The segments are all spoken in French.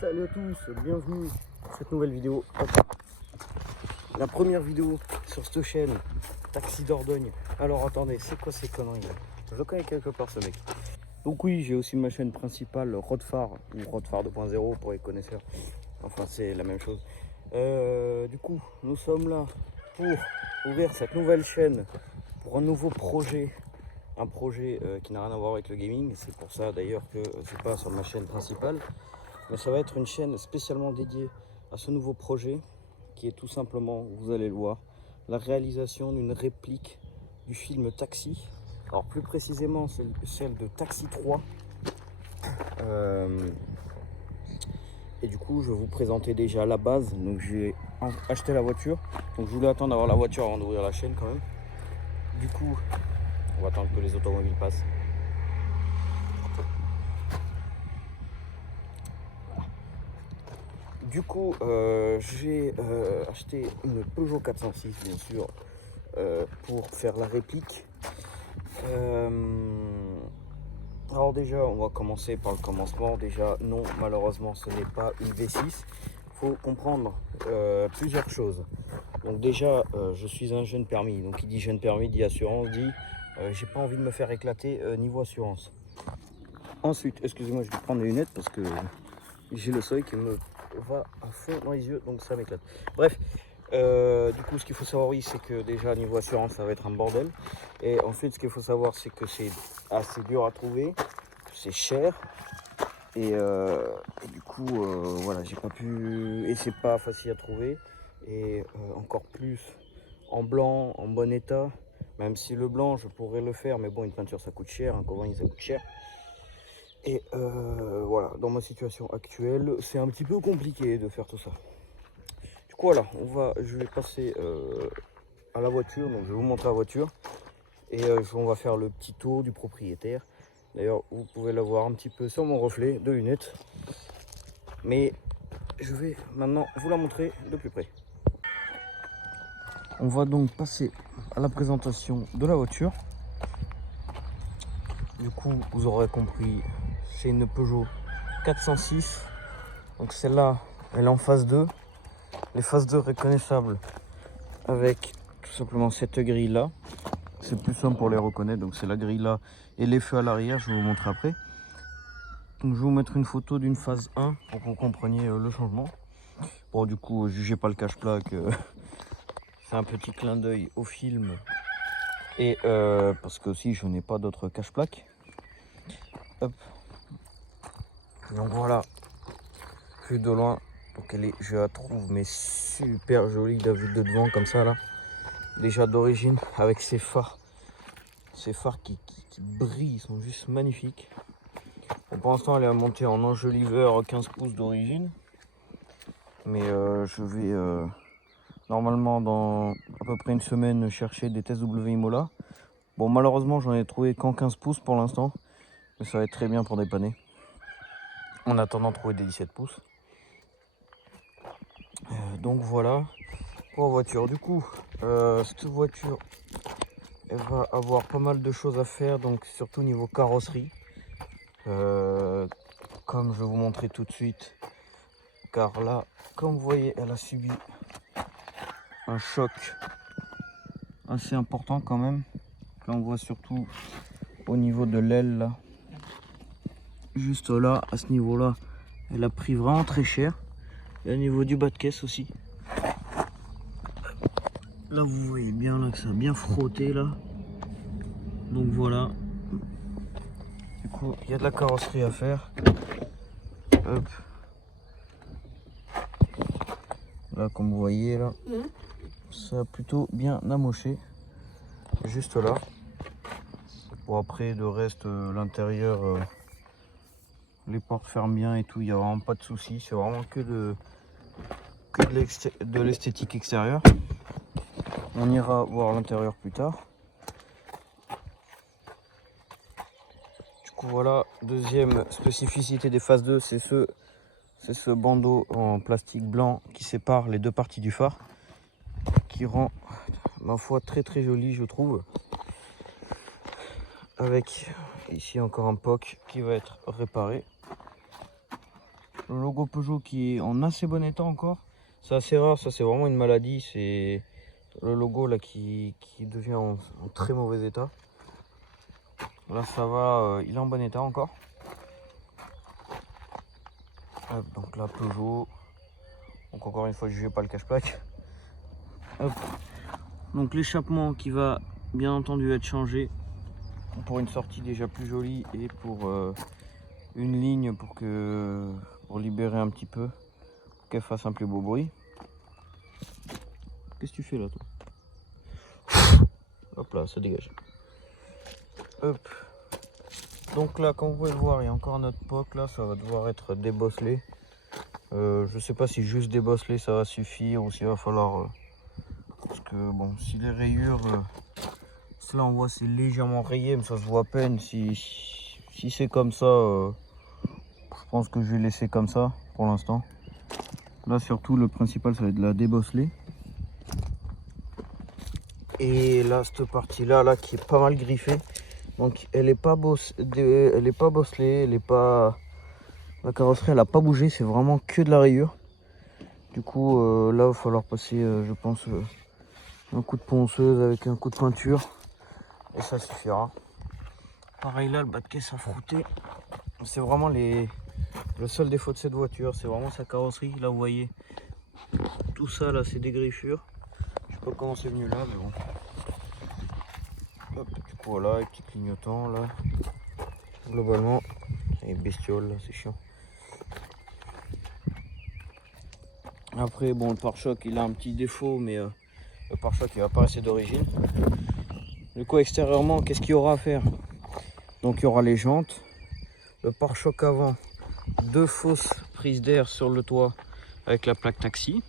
Salut à tous, bienvenue pour cette nouvelle vidéo. Hop. La première vidéo sur cette chaîne, Taxi Dordogne. Alors attendez, c'est quoi ces conneries là? Je le connais quelque part ce mec. Donc oui, j'ai aussi ma chaîne principale, Rodfar, ou Rodfar 2.0 pour les connaisseurs. Enfin, c'est la même chose. Du coup, nous sommes là pour ouvrir cette nouvelle chaîne, pour un nouveau projet. Un projet qui n'a rien à voir avec le gaming. C'est pour ça d'ailleurs que c'est pas sur ma chaîne principale. Mais ça va être une chaîne spécialement dédiée à ce nouveau projet qui est tout simplement, vous allez le voir, la réalisation d'une réplique du film Taxi. Alors plus précisément celle de Taxi 3. Et du coup je vais vous présenter déjà la base. Donc j'ai acheté la voiture. Donc je voulais attendre d'avoir la voiture avant d'ouvrir la chaîne quand même. Du coup on va attendre que les automobiles passent. Du coup, j'ai acheté une Peugeot 406, bien sûr, pour faire la réplique. Alors déjà, on va commencer par le commencement. Déjà, non, malheureusement, ce n'est pas une V6. Il faut comprendre plusieurs choses. Donc déjà, je suis un jeune permis. Donc qui dit jeune permis, dit assurance, dit j'ai pas envie de me faire éclater niveau assurance. Ensuite, excusez-moi, je vais prendre les lunettes parce que j'ai le soleil qui me va à fond dans les yeux, donc ça m'éclate. Bref, du coup, ce qu'il faut savoir, oui, c'est que déjà niveau assurance, ça va être un bordel. Et ensuite, ce qu'il faut savoir, c'est que c'est assez dur à trouver, que c'est cher. Et du coup, voilà, j'ai pas pu. Et c'est pas facile à trouver. Et encore plus en blanc, en bon état. Même si le blanc, je pourrais le faire, mais bon, une peinture ça coûte cher, un courant ça coûte cher. Et voilà, dans ma situation actuelle, c'est un petit peu compliqué de faire tout ça. Du coup, voilà, je vais passer à la voiture. Donc, je vais vous montrer la voiture. Et on va faire le petit tour du propriétaire. D'ailleurs, vous pouvez la voir un petit peu sur mon reflet de lunettes. Mais je vais maintenant vous la montrer de plus près. On va donc passer à la présentation de la voiture. Du coup, vous aurez compris, c'est une Peugeot 406. Donc celle-là, elle est en phase 2. Les phases 2 reconnaissables avec tout simplement cette grille là. C'est plus simple pour les reconnaître. Donc c'est la grille là et les feux à l'arrière, je vais vous montrer après. Donc je vais vous mettre une photo d'une phase 1 pour que vous compreniez le changement. Bon, du coup, jugez pas le cache-plaque. C'est un petit clin d'œil au film. Et parce que aussi je n'ai pas d'autres cache-plaque. Hop. Donc voilà, vue de loin. Donc je la trouve mais super jolie, la vue de devant comme ça là. Déjà d'origine avec ses phares qui brillent, ils sont juste magnifiques. Bon, pour l'instant elle est montée en enjoliveur 15 pouces d'origine. Mais je vais normalement dans à peu près une semaine chercher des tests W Imola. Bon, malheureusement j'en ai trouvé qu'en 15 pouces pour l'instant. Mais ça va être très bien pour dépanner. En attendant de trouver des 17 pouces. Donc voilà pour la voiture. Du coup, cette voiture, elle va avoir pas mal de choses à faire. Donc surtout niveau carrosserie. Comme je vais vous montrer tout de suite. Car là, comme vous voyez, elle a subi un choc assez important quand même. Là on voit surtout au niveau de l'aile là. Juste là, à ce niveau là, elle a pris vraiment très cher. Et au niveau du bas de caisse aussi. Là vous voyez bien là que ça a bien frotté là. Donc voilà. Du coup il y a de la carrosserie à faire. Hop. Là comme vous voyez là, ça a plutôt bien amoché. Juste là. Bon après le reste, l'intérieur, les portes ferment bien et tout, il n'y a vraiment pas de soucis. C'est vraiment que de l'esthétique extérieure. On ira voir l'intérieur plus tard. Du coup voilà, deuxième spécificité des phases 2, c'est ce bandeau en plastique blanc qui sépare les deux parties du phare, qui rend ma foi très très joli je trouve. Avec ici encore un POC qui va être réparé. Le logo Peugeot qui est en assez bon état encore. C'est assez rare, ça c'est vraiment une maladie. C'est le logo là qui devient en très mauvais état. Là ça va, il est en bon état encore. Hop, donc là Peugeot. Donc encore une fois je vais pas le cache-plaque. Donc l'échappement qui va bien entendu être changé pour une sortie déjà plus jolie et pour une ligne pour libérer un petit peu, pour qu'elle fasse un plus beau bruit. Qu'est-ce que tu fais là toi? Hop là, ça dégage. Hop. Donc là, comme vous pouvez le voir, il y a encore notre POC là, ça va devoir être débosselé. Je sais pas si juste débosseler ça va suffire ou s'il va falloir... parce que bon, si les rayures... là on voit c'est légèrement rayé, mais ça se voit à peine. Si c'est comme ça, je pense que je vais laisser comme ça pour l'instant. Là surtout le principal ça va être de la débosseler. Et là cette partie là qui est pas mal griffée. Donc elle est pas bosselée, elle est pas... La carrosserie elle a pas bougé, c'est vraiment que de la rayure. Du coup là il va falloir passer je pense un coup de ponceuse avec un coup de peinture. Et ça suffira. Pareil là, le bas de caisse a frotté. C'est vraiment le seul défaut de cette voiture, c'est vraiment sa carrosserie. Là vous voyez, tout ça là c'est des griffures. Je sais pas comment c'est venu là, mais bon. Hop, du coup voilà, les petits clignotants là. Globalement, les bestioles là, c'est chiant. Après bon, le pare-choc il a un petit défaut, mais le pare-choc il va pas rester d'origine. Du coup extérieurement, qu'est-ce qu'il y aura à faire? Donc il y aura les jantes, le pare-choc avant, 2 fausses prises d'air sur le toit avec la plaque taxi,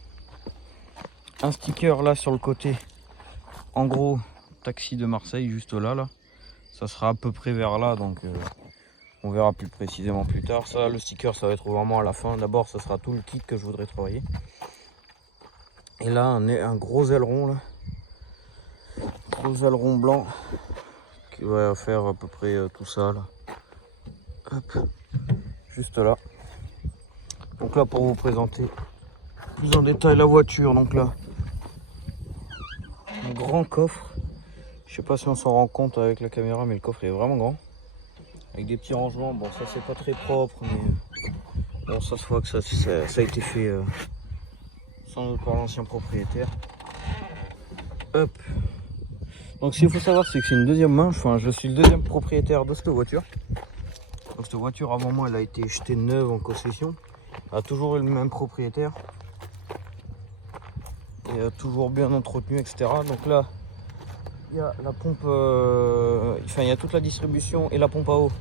un sticker là sur le côté, en gros taxi de Marseille juste là, ça sera à peu près vers là, donc on verra plus précisément plus tard. Ça, le sticker ça va être vraiment à la fin. D'abord ça sera tout le kit que je voudrais travailler. Et là un gros aileron là, gros aileron blanc qui va faire à peu près tout ça là. Hop, juste là. Donc là pour vous présenter plus en détail la voiture, donc là un grand coffre. Je sais pas si on s'en rend compte avec la caméra, mais le coffre est vraiment grand. Avec des petits rangements, bon ça c'est pas très propre, mais bon ça se voit que ça a été fait sans doute par l'ancien propriétaire. Hop. Donc ce qu'il faut savoir c'est que c'est une deuxième main, enfin je suis le deuxième propriétaire de cette voiture. Donc cette voiture avant moi elle a été jetée neuve en concession. Elle a toujours eu le même propriétaire. Et toujours bien entretenu, etc. Donc là il y a la pompe, enfin il y a toute la distribution et la pompe à eau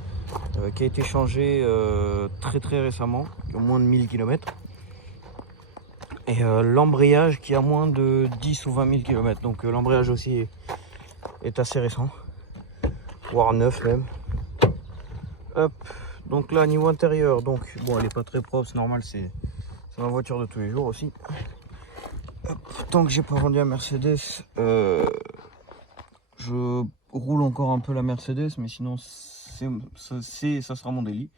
qui a été changée très récemment, qui a moins de 1000 km. Et l'embrayage qui a moins de 10 ou 20 000 km. Donc l'embrayage aussi est assez récent, voire neuf même. Hop. Donc là niveau intérieur, donc bon elle est pas très propre, c'est normal, c'est ma voiture de tous les jours aussi. Hop. Tant que j'ai pas vendu à Mercedes, je roule encore un peu la Mercedes, mais sinon ça sera mon délit.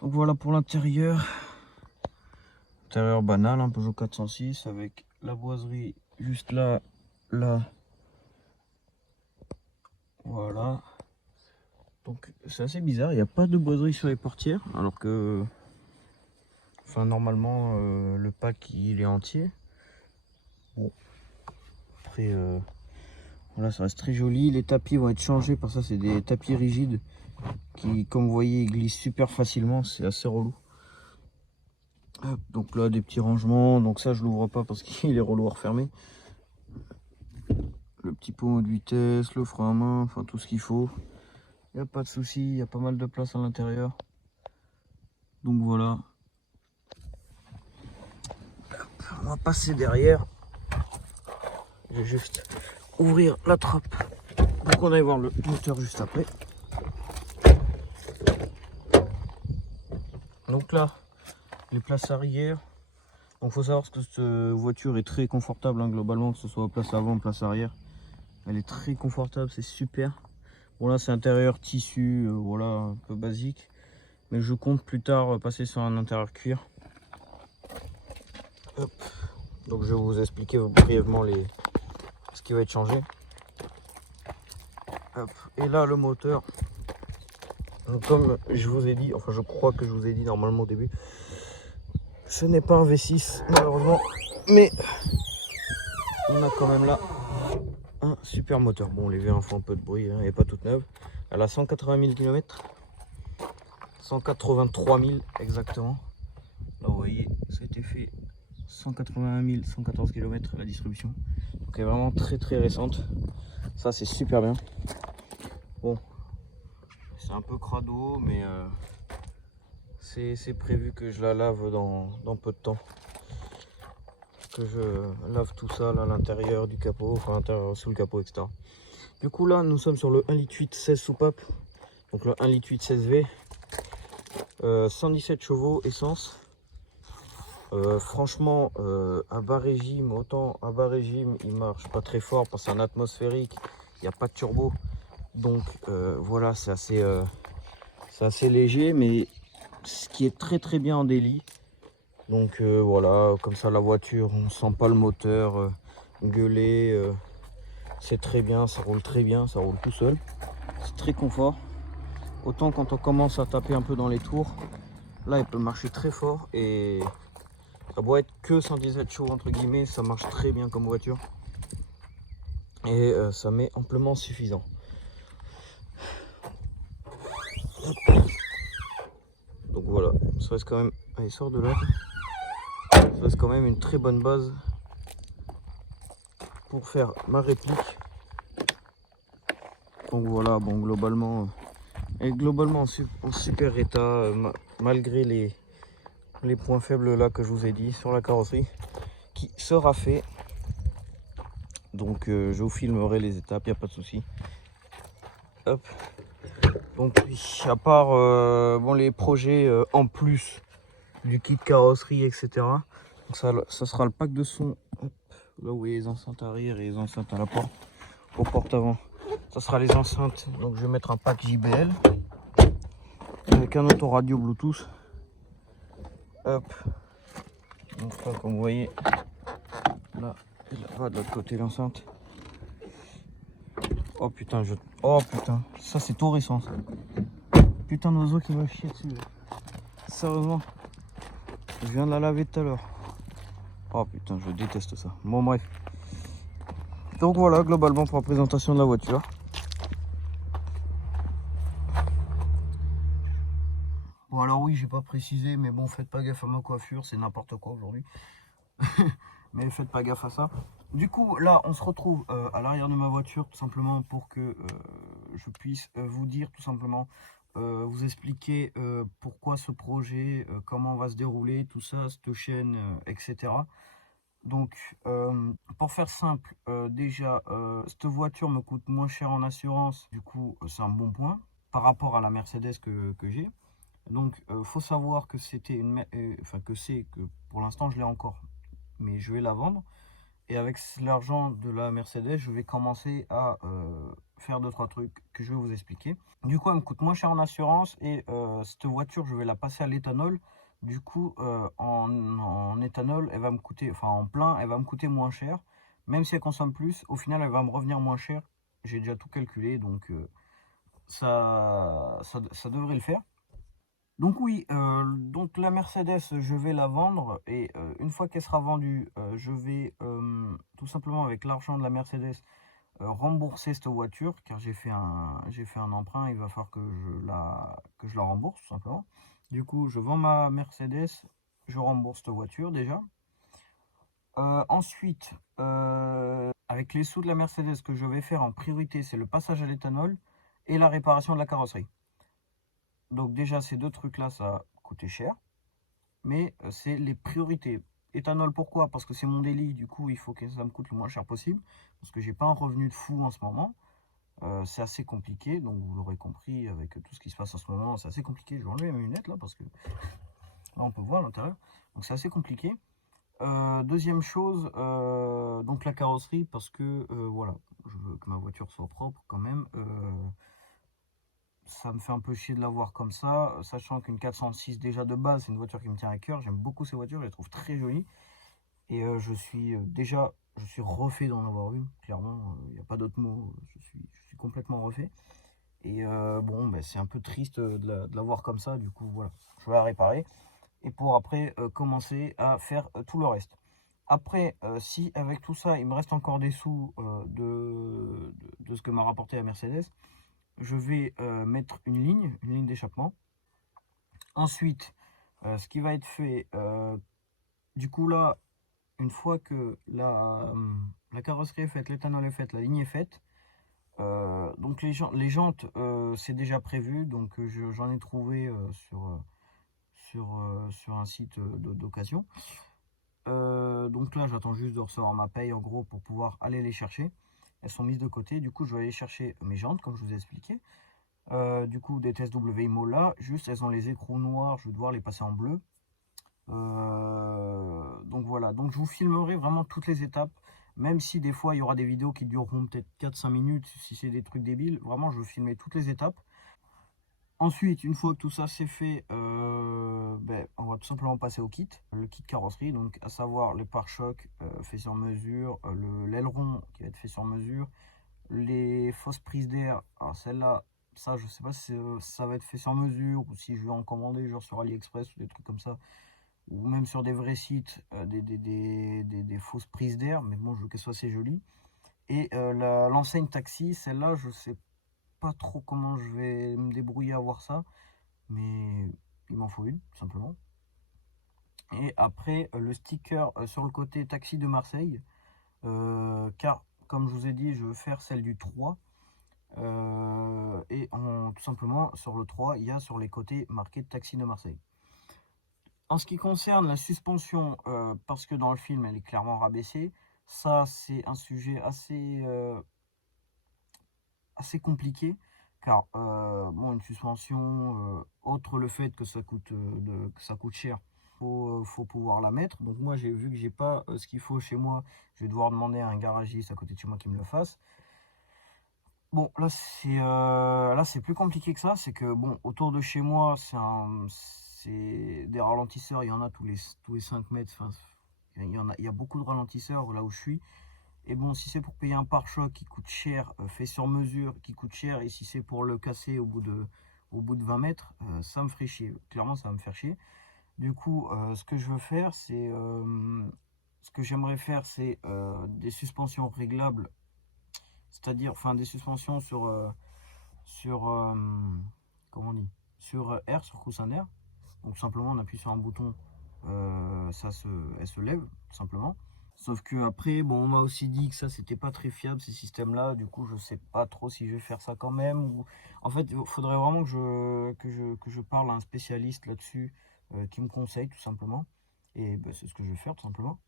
Donc voilà pour l'intérieur. Intérieur banal, un Peugeot 406 avec la boiserie juste là, là. Voilà. Donc c'est assez bizarre, il n'y a pas de boiserie sur les portières, alors que enfin normalement le pack il est entier. Bon. Après voilà, ça reste très joli. Les tapis vont être changés, par ça c'est des tapis rigides qui, comme vous voyez, glissent super facilement, c'est assez relou. Hop, donc là des petits rangements, donc ça je l'ouvre pas parce qu'il est relou à refermer. Le petit pommeau de vitesse, le frein à main, enfin tout ce qu'il faut. Il n'y a pas de souci, il y a pas mal de place à l'intérieur. Donc voilà. On va passer derrière. Je vais juste ouvrir la trappe pour qu'on aille voir le moteur juste après. Donc là, les places arrière. Donc faut savoir que cette voiture est très confortable, hein, globalement, que ce soit place avant, place arrière. Elle est très confortable, c'est super. Bon là c'est intérieur tissu, voilà, un peu basique. Mais je compte plus tard passer sur un intérieur cuir. Hop. Donc je vais vous expliquer brièvement ce qui va être changé. Hop. Et là le moteur, donc, comme je vous ai dit, enfin je crois que je vous ai dit normalement au début, ce n'est pas un V6 malheureusement, mais on a quand même là un super moteur. Bon, les V1 font un peu de bruit, hein, elle n'est pas toute neuve. Elle a 180 000 km, 183 000 exactement. Là vous voyez, c'était fait 181 114 km la distribution. Donc elle est vraiment très récente. Ça c'est super bien. Bon, c'est un peu crado, mais c'est prévu que je la lave dans peu de temps. Que je lave tout ça là, à l'intérieur du capot, enfin sous le capot, etc. Du coup là nous sommes sur le 1,8 litre 16 soupape. Donc le 1,8 litre 16V. 117 chevaux essence. Franchement à bas régime, autant à bas régime il marche pas très fort parce que c'est un atmosphérique, il n'y a pas de turbo. Donc voilà, c'est assez léger, mais ce qui est très bien en délit. Donc voilà, comme ça la voiture, on sent pas le moteur gueuler. C'est très bien, ça roule très bien, ça roule tout seul. C'est très confort. Autant quand on commence à taper un peu dans les tours, là il peut marcher très fort et ça doit être que 117 chevaux entre guillemets, ça marche très bien comme voiture. Et ça m'est amplement suffisant. Donc voilà, ça reste quand même. Allez, sort de là. Ça reste quand même une très bonne base pour faire ma réplique. Donc voilà, bon globalement, et globalement en super état, malgré les points faibles là que je vous ai dit sur la carrosserie, qui sera fait. Donc je vous filmerai les étapes, il n'y a pas de souci. Hop. Donc oui, à part bon, les projets en plus du kit carrosserie, etc. Donc ça sera le pack de son. Hop, là où vous voyez les enceintes arrière et les enceintes à la porte, aux portes avant. Ça sera les enceintes. Donc je vais mettre un pack JBL avec un autoradio Bluetooth. Hop. Donc là, comme vous voyez, là, là-bas de l'autre côté l'enceinte. Oh putain, oh putain, ça c'est tout récent ça. Putain d'oiseau qui m'a chié dessus. Sérieusement, je viens de la laver tout à l'heure. Oh putain, je déteste ça. Bon bref. Donc voilà, globalement pour la présentation de la voiture. Bon alors oui, j'ai pas précisé, mais bon, faites pas gaffe à ma coiffure, c'est n'importe quoi aujourd'hui. Mais faites pas gaffe à ça. Du coup, là, on se retrouve à l'arrière de ma voiture, tout simplement pour que je puisse vous dire, tout simplement, vous expliquer pourquoi ce projet, comment va se dérouler, tout ça, cette chaîne, etc. Donc, pour faire simple, déjà, cette voiture me coûte moins cher en assurance, du coup, c'est un bon point par rapport à la Mercedes que j'ai. Donc, faut savoir que c'était que pour l'instant, je l'ai encore, mais je vais la vendre. Et avec l'argent de la Mercedes, je vais commencer à faire 2-3 trucs que je vais vous expliquer. Du coup, elle me coûte moins cher en assurance et cette voiture, je vais la passer à l'éthanol. Du coup, en éthanol, elle va me coûter, enfin en plein, elle va me coûter moins cher. Même si elle consomme plus, au final, elle va me revenir moins cher. J'ai déjà tout calculé, donc ça devrait le faire. Donc oui, donc la Mercedes, je vais la vendre et une fois qu'elle sera vendue, je vais tout simplement avec l'argent de la Mercedes rembourser cette voiture car j'ai fait un emprunt, il va falloir que je la rembourse tout simplement. Du coup, je vends ma Mercedes, je rembourse cette voiture déjà. Ensuite, avec les sous de la Mercedes, ce que je vais faire en priorité, c'est le passage à l'éthanol et la réparation de la carrosserie. Donc déjà, ces deux trucs-là, ça a coûté cher. Mais c'est les priorités. Éthanol, pourquoi? Parce que c'est mon délit, du coup il faut que ça me coûte le moins cher possible, parce que j'ai pas un revenu de fou en ce moment. C'est assez compliqué, donc vous l'aurez compris avec tout ce qui se passe en ce moment, c'est assez compliqué. Je vais enlever mes lunettes là, parce que là on peut voir à l'intérieur, donc c'est assez compliqué. Deuxième chose, donc la carrosserie, parce que voilà, je veux que ma voiture soit propre quand même. ça me fait un peu chier de l'avoir comme ça, sachant qu'une 406 déjà de base, c'est une voiture qui me tient à cœur. J'aime beaucoup ces voitures, je les trouve très jolies. Et je suis refait d'en avoir une, clairement, il n'y a pas d'autre mot, je suis complètement refait. Et bon, bah, c'est un peu triste de l'avoir comme ça, du coup, voilà, je vais la réparer. Et pour après commencer à faire tout le reste. Après, si avec tout ça, il me reste encore des sous de ce que m'a rapporté la Mercedes, je vais mettre une ligne d'échappement. Ensuite, ce qui va être fait, du coup là, une fois que la carrosserie est faite, l'éthanol est fait, la ligne est faite, donc les jantes, c'est déjà prévu, donc j'en ai trouvé sur un site d'occasion. Donc là, j'attends juste de recevoir ma paye en gros pour pouvoir aller les chercher. Elles sont mises de côté, du coup je vais aller chercher mes jantes comme je vous ai expliqué. Du coup des TSW Imola, juste elles ont les écrous noirs, je vais devoir les passer en bleu. Donc voilà, donc je vous filmerai vraiment toutes les étapes, même si des fois il y aura des vidéos qui dureront peut-être 4-5 minutes, si c'est des trucs débiles, vraiment je vais filmer toutes les étapes. Ensuite, une fois que tout ça c'est fait, on va tout simplement passer au kit, le kit carrosserie, donc à savoir les pare-chocs fait sur mesure, l'aileron qui va être fait sur mesure, les fausses prises d'air, alors celle-là, ça je sais pas si ça va être fait sur mesure ou si je vais en commander genre sur AliExpress ou des trucs comme ça, ou même sur des vrais sites, des fausses prises d'air, mais bon je veux qu'elle soit assez jolie. Et l'enseigne taxi, celle-là je sais pas trop comment je vais me débrouiller à voir ça, mais il m'en faut une, tout simplement. Et après, le sticker sur le côté taxi de Marseille, car comme je vous ai dit, je veux faire celle du 3. Et tout simplement, sur le 3, il y a sur les côtés marqué taxi de Marseille. En ce qui concerne la suspension, parce que dans le film, elle est clairement rabaissée, ça, c'est un sujet assez compliqué, car bon, une suspension, autre le fait que ça coûte cher, faut pouvoir la mettre. Donc moi j'ai vu que j'ai pas ce qu'il faut chez moi, je vais devoir demander à un garagiste à côté de chez moi qui me le fasse. Bon là c'est plus compliqué que ça, c'est que bon, autour de chez moi c'est des ralentisseurs, il y en a tous les 5 mètres, enfin, il y a beaucoup de ralentisseurs là où je suis. Et bon, si c'est pour payer un pare-choc qui coûte cher, fait sur mesure, qui coûte cher, et si c'est pour le casser au bout de 20 mètres, ça me ferait chier. Clairement, ça va me faire chier. Du coup, ce que je veux faire, ce que j'aimerais faire, c'est des suspensions réglables, c'est-à-dire, enfin, des suspensions sur comment on dit, sur R, sur coussin d'air. Donc, simplement, on appuie sur un bouton, elle se lève, tout simplement. Sauf que après, bon, on m'a aussi dit que ça, c'était pas très fiable, ces systèmes-là. Du coup, je sais pas trop si je vais faire ça quand même. En fait, il faudrait vraiment que je parle à un spécialiste là-dessus qui me conseille, tout simplement. Et bah, c'est ce que je vais faire, tout simplement.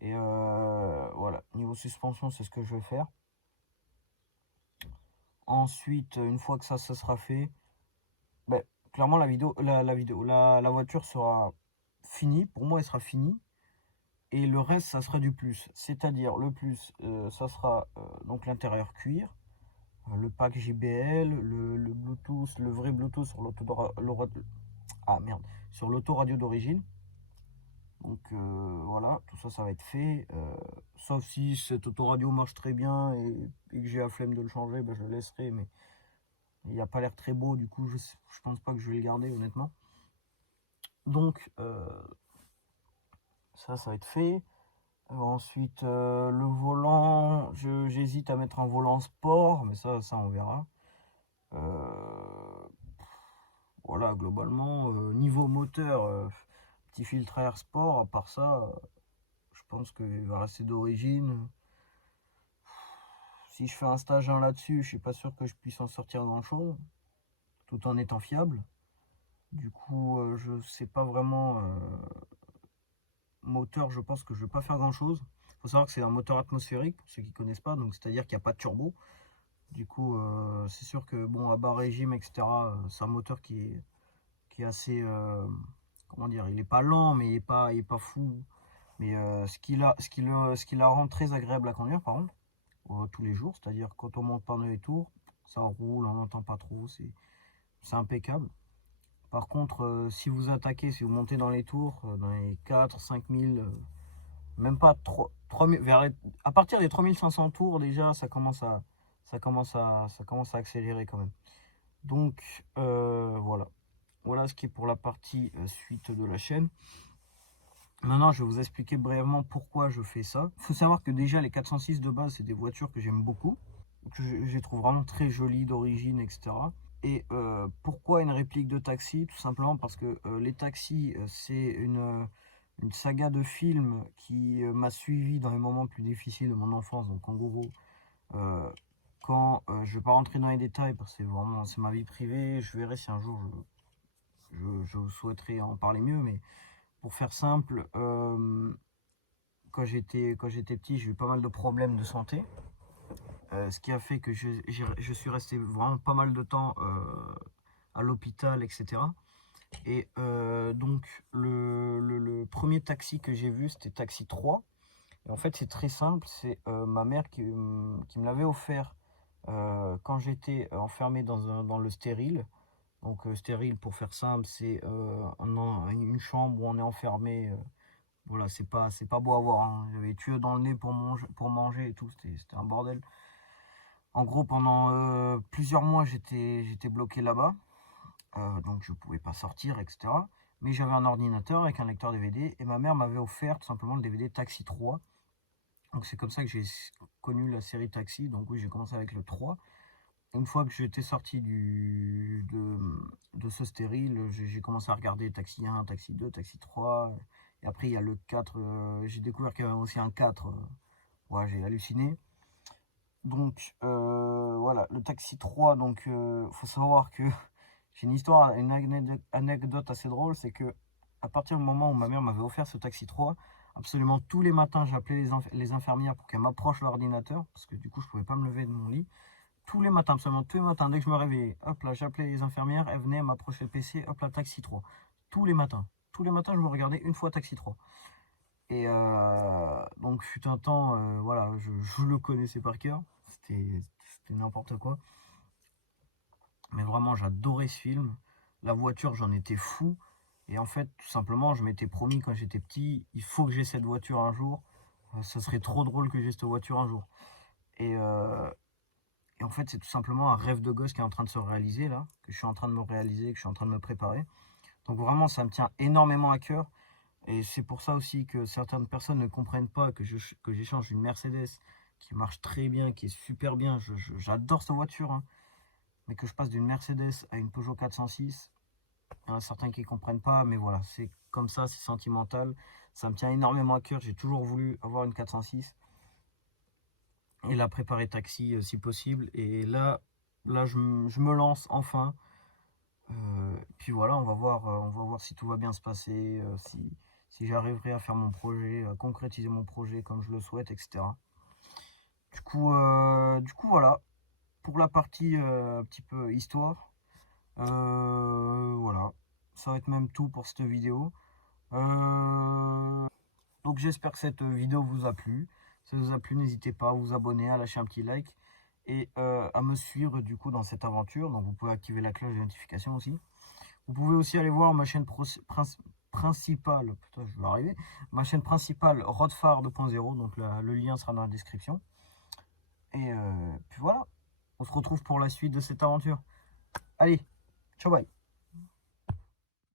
Et voilà, niveau suspension, c'est ce que je vais faire. Ensuite, une fois que ça sera fait, bah, clairement, la voiture sera finie. Pour moi, elle sera finie. Et le reste, ça sera du plus. C'est-à-dire, le plus, ça sera donc l'intérieur cuir, le pack JBL, le Bluetooth, le vrai Bluetooth sur sur l'autoradio d'origine. Donc voilà, tout ça, ça va être fait. Sauf si cette autoradio marche très bien et que j'ai la flemme de le changer, ben, je le laisserai. Mais il n'a pas l'air très beau, du coup, je pense pas que je vais le garder, honnêtement. Donc, ça va être fait. Ensuite, le volant, j'hésite à mettre un volant sport, mais ça on verra. Voilà, globalement, niveau moteur, petit filtre à air sport, à part ça, je pense qu'il va rester d'origine. Si je fais un stage 1 là-dessus, je suis pas sûr que je puisse en sortir grand-chose, tout en étant fiable. Du coup, je sais pas vraiment. Moteur, je pense que je vais pas faire grand-chose. Il faut savoir que c'est un moteur atmosphérique, pour ceux qui connaissent pas, donc c'est-à-dire qu'il n'y a pas de turbo. Du coup, c'est sûr que bon, à bas régime, etc., c'est un moteur qui est assez, comment dire, il est pas lent, mais il est pas fou. Mais ce qui la rend très agréable à conduire, par contre, tous les jours. C'est-à-dire quand on monte par et tour, ça roule, on n'entend pas trop. c'est impeccable. Par contre, si vous attaquez, si vous montez dans les tours, dans les 4, 5 000, même pas 3 000, à partir des 3500 tours, déjà, ça commence à accélérer quand même. Donc, voilà. Voilà ce qui est pour la partie suite de la chaîne. Maintenant, je vais vous expliquer brièvement pourquoi je fais ça. Il faut savoir que déjà, les 406 de base, c'est des voitures que j'aime beaucoup, que je les trouve vraiment très jolies d'origine, etc. Et pourquoi une réplique de taxi? Tout simplement parce que les taxis, c'est une saga de films qui m'a suivi dans les moments plus difficiles de mon enfance. Donc en gros, quand je ne vais pas rentrer dans les détails parce que c'est ma vie privée, je verrai si un jour je souhaiterais en parler mieux, mais pour faire simple, quand j'étais petit, j'ai eu pas mal de problèmes de santé, ce qui a fait que je suis resté vraiment pas mal de temps à l'hôpital, etc. Et donc le premier taxi que j'ai vu, c'était Taxi 3. Et en fait, c'est très simple, c'est ma mère qui me l'avait offert quand j'étais enfermé dans le stérile. Donc stérile, pour faire simple, c'est une chambre où on est enfermé. Voilà, c'est pas beau à voir, hein. J'avais tué dans le nez pour manger et tout, c'était un bordel. En gros, pendant plusieurs mois, j'étais bloqué là-bas. Donc je pouvais pas sortir, etc. Mais j'avais un ordinateur avec un lecteur DVD et ma mère m'avait offert tout simplement le DVD Taxi 3. Donc c'est comme ça que j'ai connu la série Taxi. Donc oui, j'ai commencé avec le 3. Une fois que j'étais sorti de ce stérile, j'ai commencé à regarder Taxi 1, Taxi 2, Taxi 3. Et après, il y a le 4. J'ai découvert qu'il y avait aussi un 4. Ouais, j'ai halluciné. Donc voilà, le Taxi 3. Donc faut savoir que j'ai une anecdote assez drôle. C'est que à partir du moment où ma mère m'avait offert ce Taxi 3, absolument tous les matins, j'appelais les infirmières pour qu'elles m'approchent l'ordinateur. Parce que du coup, je pouvais pas me lever de mon lit. Tous les matins, absolument tous les matins, dès que je me réveillais, hop là, j'appelais les infirmières, elles venaient m'approcher le PC, hop là, Taxi 3. Tous les matins. Tous les matins, je me regardais une fois Taxi 3. Et donc, fut un temps, voilà, je le connaissais par cœur. C'était n'importe quoi. Mais vraiment, j'adorais ce film. La voiture, j'en étais fou. Et en fait, tout simplement, je m'étais promis quand j'étais petit, il faut que j'ai cette voiture un jour. Ça serait trop drôle que j'ai cette voiture un jour. Et en fait, c'est tout simplement un rêve de gosse qui est en train de se réaliser là, que je suis en train de me réaliser, que je suis en train de me préparer. Donc vraiment, ça me tient énormément à cœur. Et c'est pour ça aussi que certaines personnes ne comprennent pas que j'échange une Mercedes qui marche très bien, qui est super bien. J'adore cette voiture, hein. Mais que je passe d'une Mercedes à une Peugeot 406. Il y en a certains qui ne comprennent pas, mais voilà, c'est comme ça, c'est sentimental. Ça me tient énormément à cœur. J'ai toujours voulu avoir une 406 et la préparer taxi si possible. Et là je me lance enfin. Puis voilà, on va voir si tout va bien se passer, si j'arriverai à faire mon projet, à concrétiser mon projet comme je le souhaite, etc. Du coup voilà, pour la partie un petit peu histoire, voilà, ça va être même tout pour cette vidéo. Donc j'espère que cette vidéo vous a plu. Si ça vous a plu, n'hésitez pas à vous abonner, à lâcher un petit like et à me suivre du coup dans cette aventure. Donc vous pouvez activer la cloche de notification aussi. Vous pouvez aussi aller voir ma chaîne principale, putain, je vais arriver, ma chaîne principale Rodfar 2.0, donc le lien sera dans la description. Et puis voilà, on se retrouve pour la suite de cette aventure. Allez, ciao bye.